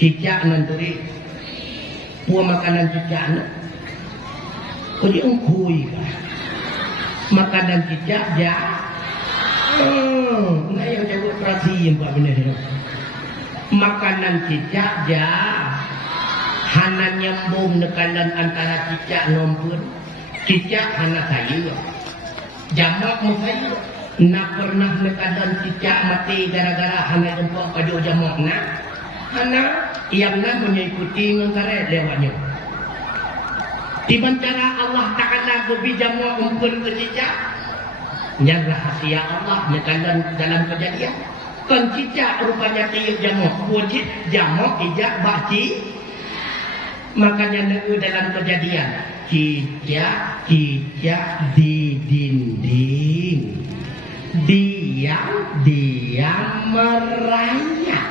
cicak nanturi puas makanan cicak na kau di engkui makanan cicak ja nggak yang jawab perhatian Pak bener makanan cicak ja hana nyambung nekalan antara cicak nompun cicak hana kayu jamak mu kayu nak pernah nekalan cicak mati gara-gara hana jempok kado jamak nak hana yang nak mengikuti ngengkare lewatnya di cara Allah Ta'ala berbijamu umpun ke cicak yang rahasia Allah nekalan dalam kejadian kan cicak rupanya tiup jamuk wujud jamuk ijak baci makanya dalam kejadian cicak di dinding diam merayap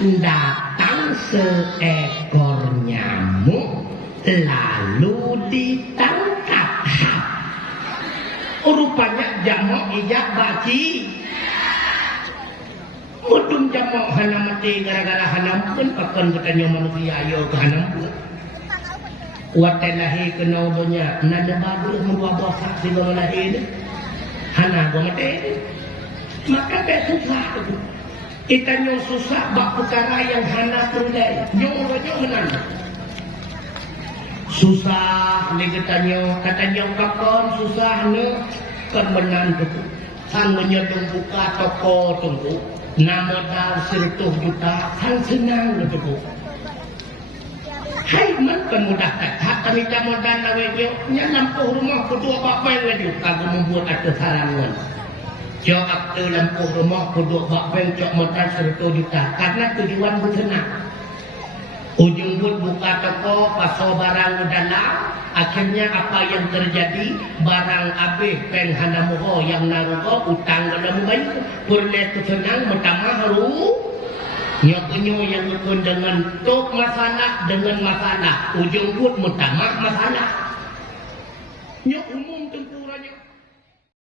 datang seekor nyamuk lalu ditangkap rupanya jamuk ijak baci mudung jamuk hana mati gara-gara hanam pun akan katanya manusia ayo ke hanam pun watelahi kena banyak nada bagus mendua bosak di bawah lahir hana gua mati maka tak susah kita nyong susah bak perkara yang hana terulai nyong menang susah ni katanya kakon susah ni kebenan tu sang menyedung buka toko tunggu nama dah 100 juta sang senang tu hai man kemudah tak kami kamu dan lawe dia lampu rumah kedua bapak lagi kamu membuat ada sarangan jawab tu lampu rumah kedua bapak cok modal 100 juta karena tujuan bersenang ujung buka toko pasal barang dalam akhirnya apa yang terjadi barang habis peng hanamuho yang naruho utang dalam bayi purne tu senang pertama haru nyokunyo yang ngekun dengan tok masalah ujung pun utama masalah nyok